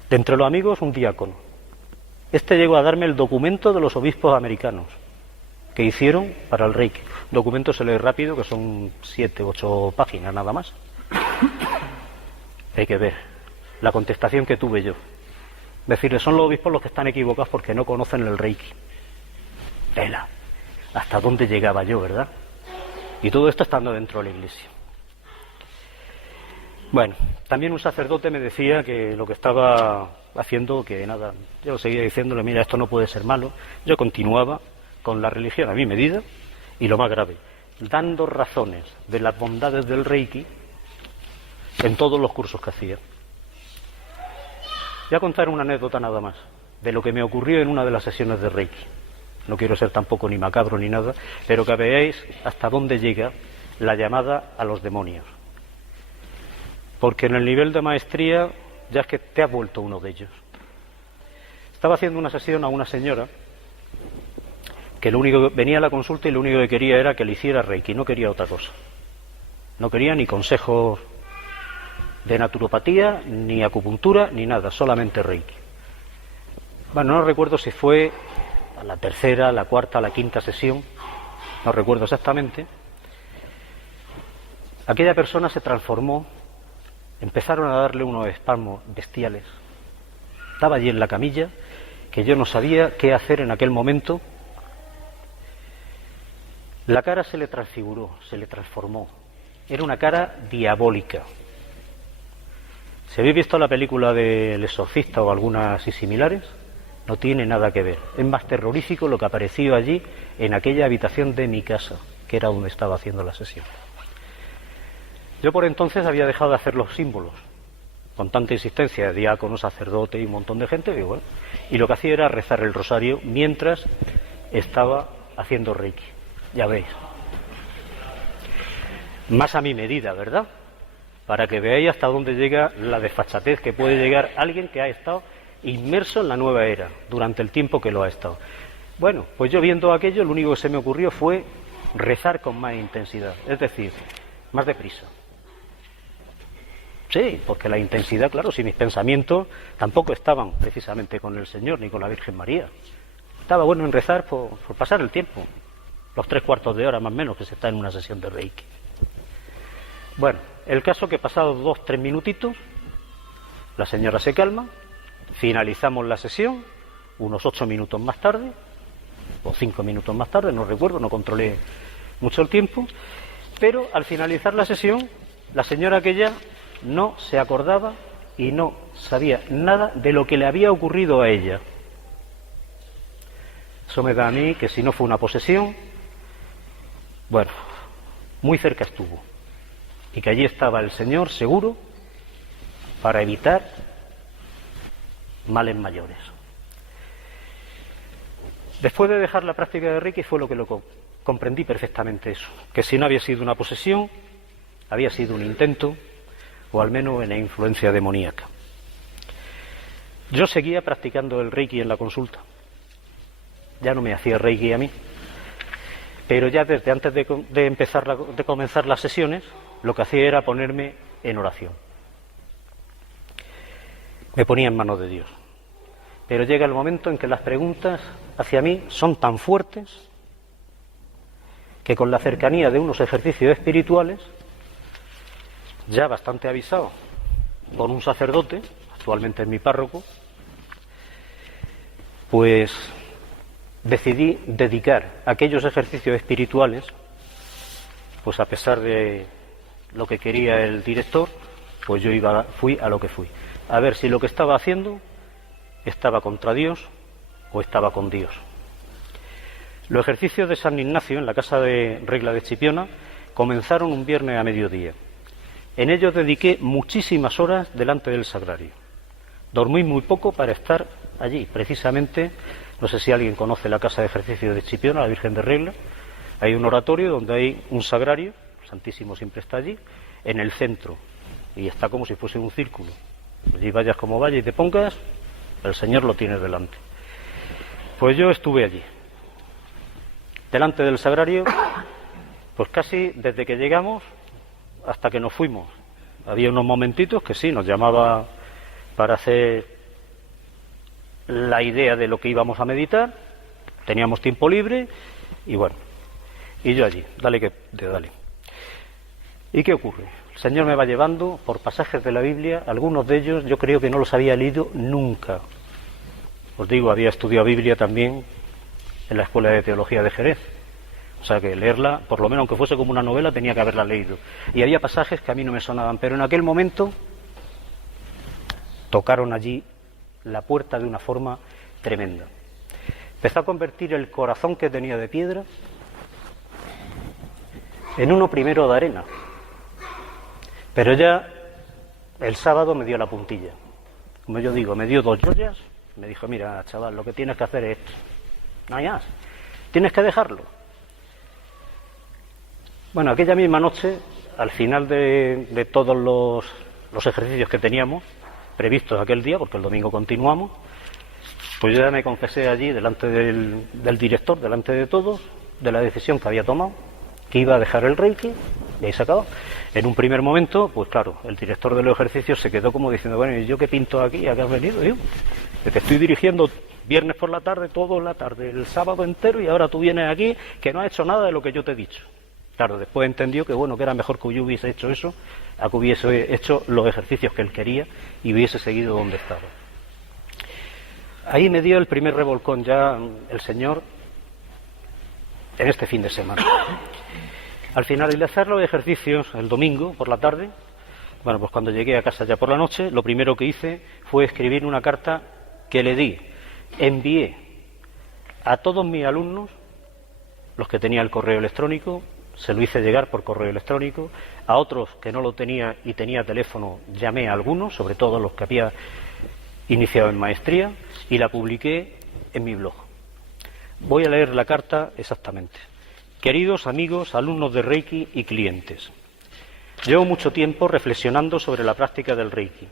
De entre los amigos, un diácono. Este llegó a darme el documento de los obispos americanos que hicieron para el Reiki. Documento se lee rápido, que son 7 u 8 páginas nada más. Hay que ver la contestación que tuve yo. Decirle, son los obispos los que están equivocados porque no conocen el Reiki. Tela, hasta dónde llegaba yo, ¿verdad? Y todo esto estando dentro de la iglesia. Bueno, también un sacerdote me decía que lo que estaba haciendo, que nada, yo seguía diciéndole, mira, esto no puede ser malo. Yo continuaba con la religión a mi medida, y lo más grave, dando razones de las bondades del Reiki en todos los cursos que hacía. Voy a contar una anécdota nada más, de lo que me ocurrió en una de las sesiones de Reiki. No quiero ser tampoco ni macabro ni nada, pero que veáis hasta dónde llega la llamada a los demonios. Porque en el nivel de maestría ya es que te has vuelto uno de ellos. Estaba haciendo una sesión a una señora que venía a la consulta y lo único que quería era que le hiciera Reiki, no quería otra cosa. No quería ni consejos de naturopatía, ni acupuntura, ni nada, solamente Reiki. Bueno, no recuerdo si fue a la tercera, la cuarta, la quinta sesión, no recuerdo exactamente. Aquella persona se transformó, empezaron a darle unos espasmos bestiales. Estaba allí en la camilla, que yo no sabía qué hacer en aquel momento. La cara se le transfiguró, se le transformó. Era una cara diabólica. Si habéis visto la película de El Exorcista o algunas así similares, no tiene nada que ver. Es más terrorífico lo que apareció allí en aquella habitación de mi casa, que era donde estaba haciendo la sesión. Yo por entonces había dejado de hacer los símbolos, con tanta insistencia de diácono, sacerdote y un montón de gente, y, bueno, y lo que hacía era rezar el rosario mientras estaba haciendo Reiki. Ya veis. Más a mi medida, ¿verdad? Para que veáis hasta dónde llega la desfachatez que puede llegar alguien que ha estado inmerso en la nueva era durante el tiempo que lo ha estado. Bueno, pues yo viendo aquello, lo único que se me ocurrió fue rezar con más intensidad, es decir, más deprisa. Sí, porque la intensidad, claro, si mis pensamientos tampoco estaban precisamente con el Señor ni con la Virgen María. Estaba bueno en rezar por pasar el tiempo, los 3/4 de hora más o menos que se está en una sesión de Reiki. Bueno, el caso que pasados 2-3 minutitos, la señora se calma, finalizamos la sesión, unos 8 minutos más tarde, o 5 minutos más tarde, no recuerdo, no controlé mucho el tiempo, pero al finalizar la sesión, la señora aquella no se acordaba y no sabía nada de lo que le había ocurrido a ella. Eso me da a mí que si no fue una posesión, bueno, muy cerca estuvo. Y que allí estaba el Señor seguro para evitar males mayores. Después de dejar la práctica de Reiki fue lo que comprendí perfectamente eso, que si no había sido una posesión, había sido un intento, o al menos una influencia demoníaca. Yo seguía practicando el Reiki en la consulta. Ya no me hacía Reiki a mí, pero ya desde antes de comenzar las sesiones, lo que hacía era ponerme en oración. Me ponía en manos de Dios. Pero llega el momento en que las preguntas hacia mí son tan fuertes que con la cercanía de unos ejercicios espirituales, ya bastante avisado por un sacerdote, actualmente es mi párroco, pues decidí dedicar aquellos ejercicios espirituales, pues a pesar de lo que quería el director, pues yo fui a lo que fui, a ver si lo que estaba haciendo estaba contra Dios o estaba con Dios. Los ejercicios de San Ignacio en la casa de Regla de Chipiona comenzaron un viernes a mediodía. En ellos dediqué muchísimas horas delante del sagrario. Dormí muy poco para estar allí, precisamente. No sé si alguien conoce la casa de ejercicios de Chipiona, la Virgen de Regla. Hay un oratorio donde hay un sagrario, el Santísimo siempre está allí, en el centro, y está como si fuese un círculo. Allí vayas como vayas y te pongas, el Señor lo tienes delante. Pues yo estuve allí, delante del sagrario, pues casi desde que llegamos hasta que nos fuimos. Había unos momentitos que sí, nos llamaba para hacer la idea de lo que íbamos a meditar, teníamos tiempo libre y bueno, y yo allí, dale. ¿Y qué ocurre? El Señor me va llevando por pasajes de la Biblia, algunos de ellos yo creo que no los había leído nunca. Os digo, había estudiado Biblia también en la Escuela de Teología de Jerez. O sea que leerla, por lo menos aunque fuese como una novela, tenía que haberla leído. Y había pasajes que a mí no me sonaban, pero en aquel momento tocaron allí la puerta de una forma tremenda. Empezó a convertir el corazón que tenía de piedra en uno primero de arena. Pero ya el sábado me dio la puntilla. Como yo digo, me dio 2 joyas, me dijo, mira, chaval, lo que tienes que hacer es esto. No hay más. Tienes que dejarlo. Bueno, aquella misma noche, al final de todos los ejercicios que teníamos previstos aquel día, porque el domingo continuamos, pues yo ya me confesé allí delante del director, delante de todos, de la decisión que había tomado, que iba a dejar el Reiki, y ahí se acabó. En un primer momento, pues claro, el director de los ejercicios se quedó como diciendo, bueno, ¿y yo qué pinto aquí? ¿A qué has venido? Yo te estoy dirigiendo viernes por la tarde, todo en la tarde, el sábado entero, y ahora tú vienes aquí que no has hecho nada de lo que yo te he dicho. Claro, después entendió que bueno, que era mejor que yo hubiese hecho eso, a que hubiese hecho los ejercicios que él quería y hubiese seguido donde estaba. Ahí me dio el primer revolcón ya el Señor en este fin de semana. Al finalizar los ejercicios el domingo por la tarde, bueno, pues cuando llegué a casa ya por la noche, lo primero que hice fue escribir una carta que envié a todos mis alumnos, los que tenía el correo electrónico, se lo hice llegar por correo electrónico, a otros que no lo tenía y tenía teléfono, llamé a algunos, sobre todo los que había iniciado en maestría, y la publiqué en mi blog. Voy a leer la carta exactamente. Queridos amigos, alumnos de Reiki y clientes, llevo mucho tiempo reflexionando sobre la práctica del Reiki.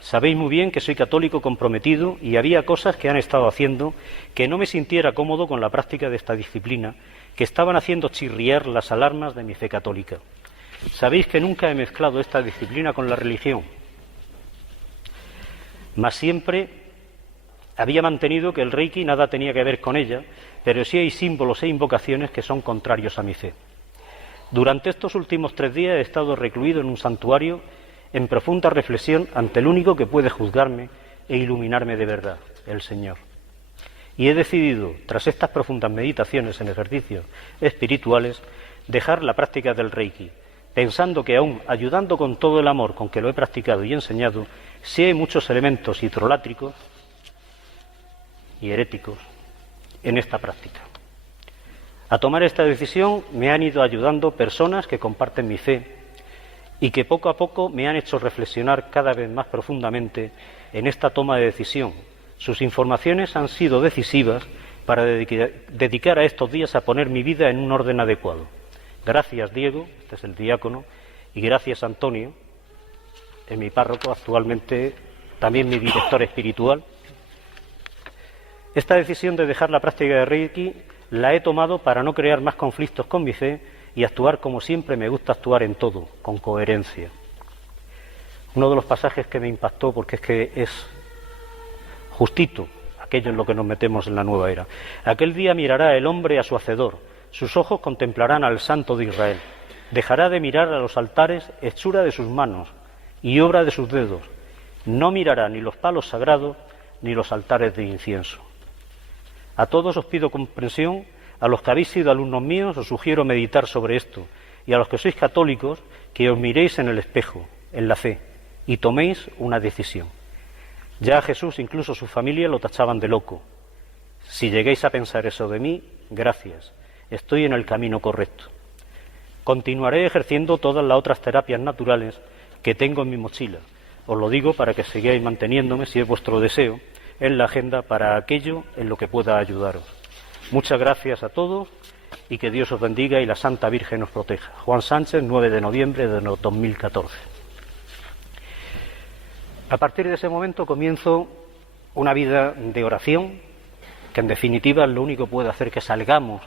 Sabéis muy bien que soy católico comprometido y había cosas que han estado haciendo que no me sintiera cómodo con la práctica de esta disciplina, que estaban haciendo chirriar las alarmas de mi fe católica. Sabéis que nunca he mezclado esta disciplina con la religión, mas siempre había mantenido que el Reiki nada tenía que ver con ella, pero sí hay símbolos e invocaciones que son contrarios a mi fe. Durante estos últimos 3 días he estado recluido en un santuario en profunda reflexión ante el único que puede juzgarme e iluminarme de verdad, el Señor. Y he decidido, tras estas profundas meditaciones en ejercicios espirituales, dejar la práctica del Reiki, pensando que aún ayudando con todo el amor con que lo he practicado y enseñado, sí hay muchos elementos hidrolátricos y heréticos en esta práctica. A tomar esta decisión me han ido ayudando personas que comparten mi fe y que poco a poco me han hecho reflexionar cada vez más profundamente en esta toma de decisión. Sus informaciones han sido decisivas para dedicar a estos días a poner mi vida en un orden adecuado. Gracias, Diego, este es el diácono, y gracias, Antonio, es mi párroco, actualmente también mi director espiritual. Esta decisión de dejar la práctica de Reiki la he tomado para no crear más conflictos con mi fe y actuar como siempre me gusta actuar en todo, con coherencia. Uno de los pasajes que me impactó, porque es que es justito aquello en lo que nos metemos en la nueva era. Aquel día mirará el hombre a su hacedor, sus ojos contemplarán al Santo de Israel, dejará de mirar a los altares hechura de sus manos y obra de sus dedos, no mirará ni los palos sagrados ni los altares de incienso. A todos os pido comprensión, a los que habéis sido alumnos míos os sugiero meditar sobre esto, y a los que sois católicos, que os miréis en el espejo, en la fe, y toméis una decisión. Ya a Jesús, incluso su familia, lo tachaban de loco. Si lleguéis a pensar eso de mí, gracias, estoy en el camino correcto. Continuaré ejerciendo todas las otras terapias naturales que tengo en mi mochila. Os lo digo para que sigáis manteniéndome, si es vuestro deseo, en la agenda para aquello en lo que pueda ayudaros. Muchas gracias a todos y que Dios os bendiga y la Santa Virgen os proteja. Juan Sánchez, 9 de noviembre de 2014. A partir de ese momento comienzo una vida de oración que en definitiva es lo único que puede hacer que salgamos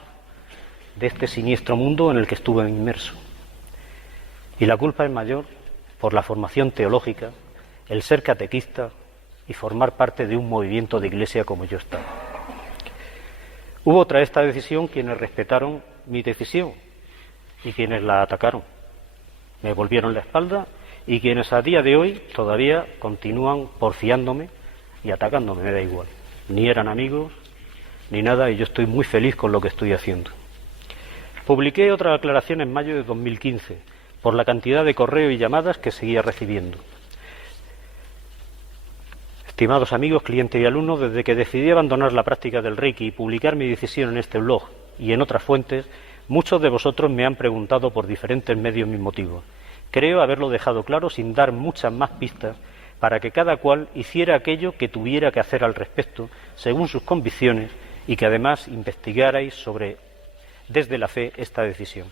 de este siniestro mundo en el que estuve inmerso. Y la culpa es mayor por la formación teológica, el ser catequista y formar parte de un movimiento de iglesia como yo estaba. Hubo tras esta decisión quienes respetaron mi decisión y quienes la atacaron. Me volvieron la espalda y quienes a día de hoy todavía continúan porfiándome y atacándome, me da igual. Ni eran amigos ni nada y yo estoy muy feliz con lo que estoy haciendo. Publiqué otra aclaración en mayo de 2015 por la cantidad de correos y llamadas que seguía recibiendo. Estimados amigos, clientes y alumnos, desde que decidí abandonar la práctica del Reiki y publicar mi decisión en este blog y en otras fuentes, Muchos de vosotros me han preguntado por diferentes medios mis motivos. Creo haberlo dejado claro sin dar muchas más pistas para que cada cual hiciera aquello que tuviera que hacer al respecto, según sus convicciones, y que además investigarais desde la fe esta decisión.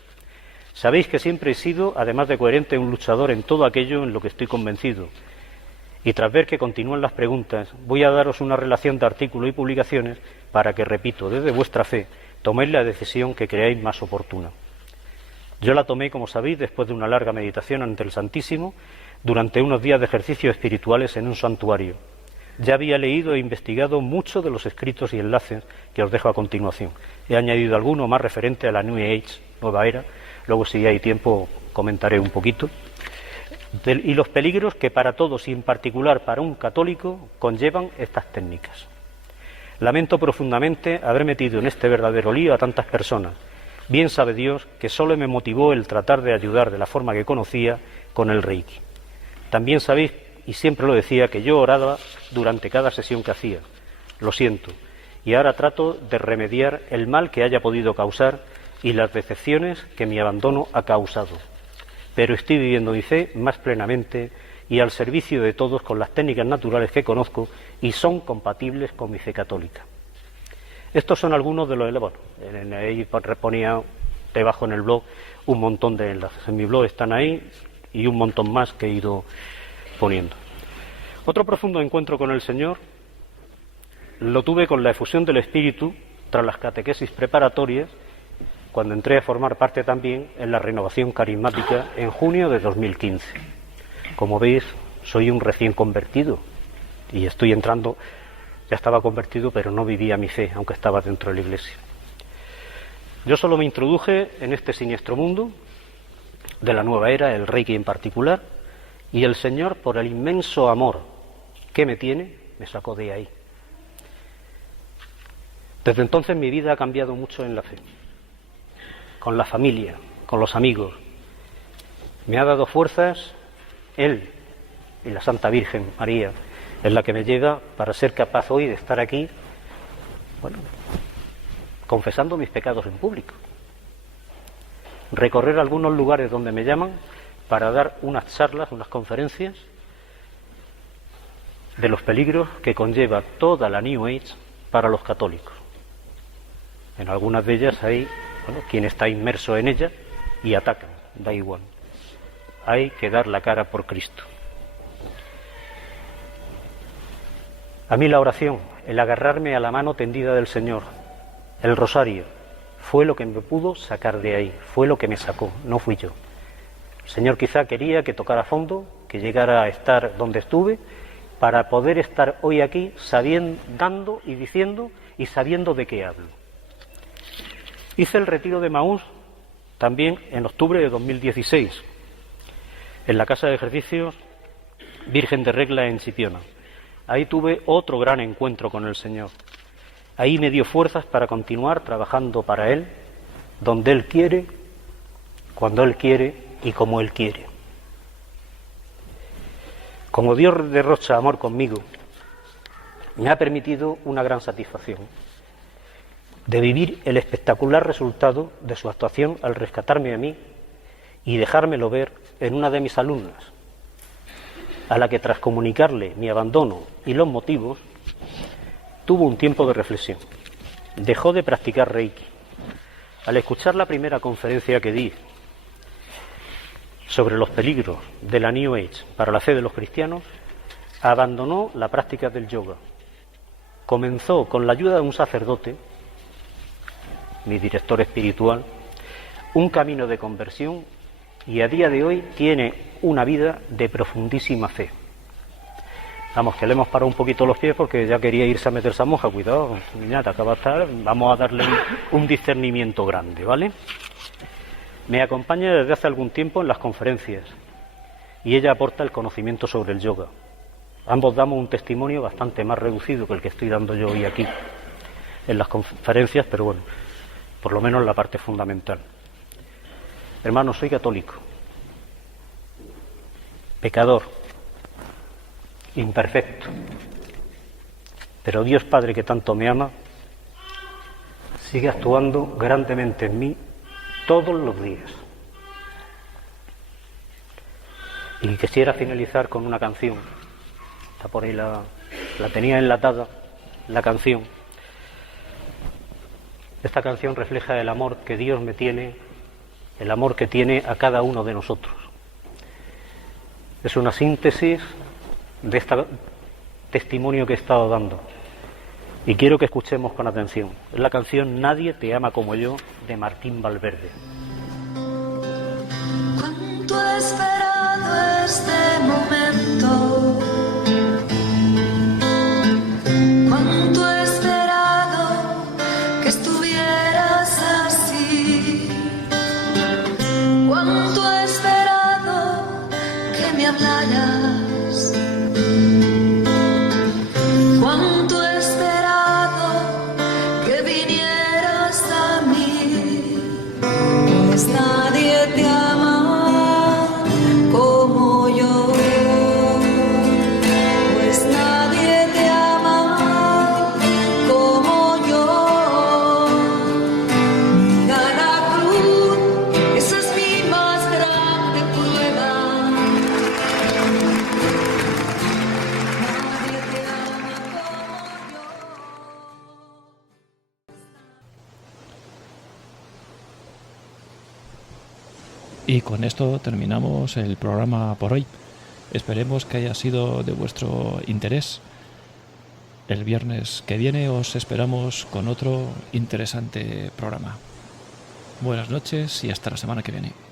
Sabéis que siempre he sido, además de coherente, un luchador en todo aquello en lo que estoy convencido. Y tras ver que continúan las preguntas, voy a daros una relación de artículos y publicaciones para que, repito, desde vuestra fe, toméis la decisión que creáis más oportuna. Yo la tomé, como sabéis, después de una larga meditación ante el Santísimo, durante unos días de ejercicios espirituales en un santuario. Ya había leído e investigado muchos de los escritos y enlaces que os dejo a continuación. He añadido alguno más referente a la New Age, nueva era, luego si hay tiempo comentaré un poquito, y los peligros que para todos y en particular para un católico conllevan estas técnicas. Lamento profundamente haber metido en este verdadero lío a tantas personas. Bien sabe Dios que solo me motivó el tratar de ayudar de la forma que conocía con el Reiki. También sabéis, y siempre lo decía, que yo oraba durante cada sesión que hacía. Lo siento, y ahora trato de remediar el mal que haya podido causar y las decepciones que mi abandono ha causado. Pero estoy viviendo mi fe más plenamente y al servicio de todos con las técnicas naturales que conozco y son compatibles con mi fe católica. Estos son algunos de los enlaces. Ahí ponía debajo en el blog un montón de enlaces. En mi blog están ahí y un montón más que he ido poniendo. Otro profundo encuentro con el Señor lo tuve con la efusión del Espíritu tras las catequesis preparatorias, cuando entré a formar parte también en la renovación carismática en junio de 2015. Como veis, soy un recién convertido y estoy entrando, ya estaba convertido, pero no vivía mi fe, aunque estaba dentro de la Iglesia. Yo solo me introduje en este siniestro mundo de la nueva era, el Reiki en particular, y el Señor, por el inmenso amor que me tiene, me sacó de ahí. Desde entonces mi vida ha cambiado mucho en la fe, con la familia, con los amigos. Me ha dado fuerzas Él y la Santa Virgen María, es la que me lleva para ser capaz hoy de estar aquí, confesando mis pecados en público. Recorrer algunos lugares donde me llaman para dar unas charlas, unas conferencias de los peligros que conlleva toda la New Age para los católicos. En algunas de ellas hay quien está inmerso en ella y atacan, da igual. Hay que dar la cara por Cristo. A mí la oración, el agarrarme a la mano tendida del Señor, el rosario, fue lo que me pudo sacar de ahí, fue lo que me sacó, no fui yo. El Señor quizá quería que tocara fondo, que llegara a estar donde estuve, para poder estar hoy aquí sabiendo, dando y diciendo y sabiendo de qué hablo. Hice el retiro de Maús también en octubre de 2016, en la Casa de Ejercicios Virgen de Regla en Chipiona. Ahí tuve otro gran encuentro con el Señor. Ahí me dio fuerzas para continuar trabajando para Él, donde Él quiere, cuando Él quiere y como Él quiere. Como Dios derrocha amor conmigo, me ha permitido una gran satisfacción de vivir el espectacular resultado de su actuación al rescatarme a mí y dejármelo ver en una de mis alumnas, a la que tras comunicarle mi abandono y los motivos, tuvo un tiempo de reflexión. Dejó de practicar Reiki. Al escuchar la primera conferencia que di sobre los peligros de la New Age para la fe de los cristianos, abandonó la práctica del yoga. Comenzó con la ayuda de un sacerdote, mi director espiritual, un camino de conversión y a día de hoy tiene una vida de profundísima fe. Vamos, que le hemos parado un poquito los pies porque ya quería irse a meterse a monja. Cuidado, niña, te acaba de estar. Vamos a darle un discernimiento grande, ¿vale? Me acompaña desde hace algún tiempo en las conferencias y ella aporta el conocimiento sobre el yoga. Ambos damos un testimonio bastante más reducido que el que estoy dando yo hoy aquí en las conferencias, pero bueno, por lo menos la parte fundamental. Hermano, soy católico, pecador, imperfecto, pero Dios Padre, que tanto me ama, sigue actuando grandemente en mí todos los días. Y quisiera finalizar con una canción. Está por ahí, la tenía enlatada, la canción. Esta canción refleja el amor que Dios me tiene, el amor que tiene a cada uno de nosotros. Es una síntesis de este testimonio que he estado dando. Y quiero que escuchemos con atención. Es la canción Nadie te ama como yo, de Martín Valverde. Cuánto he esperado este momento, cuánto he esperado que estuvieras así, cuánto he esperado que me hablaras, cuánto he esperado que vinieras a mí, pues nadie te ama como yo, pues nadie te ama como yo. Mira la cruz, esa es mi más grande prueba. Nadie te ama como yo. Y con esto terminamos el programa por hoy. Esperemos que haya sido de vuestro interés. El viernes que viene os esperamos con otro interesante programa. Buenas noches y hasta la semana que viene.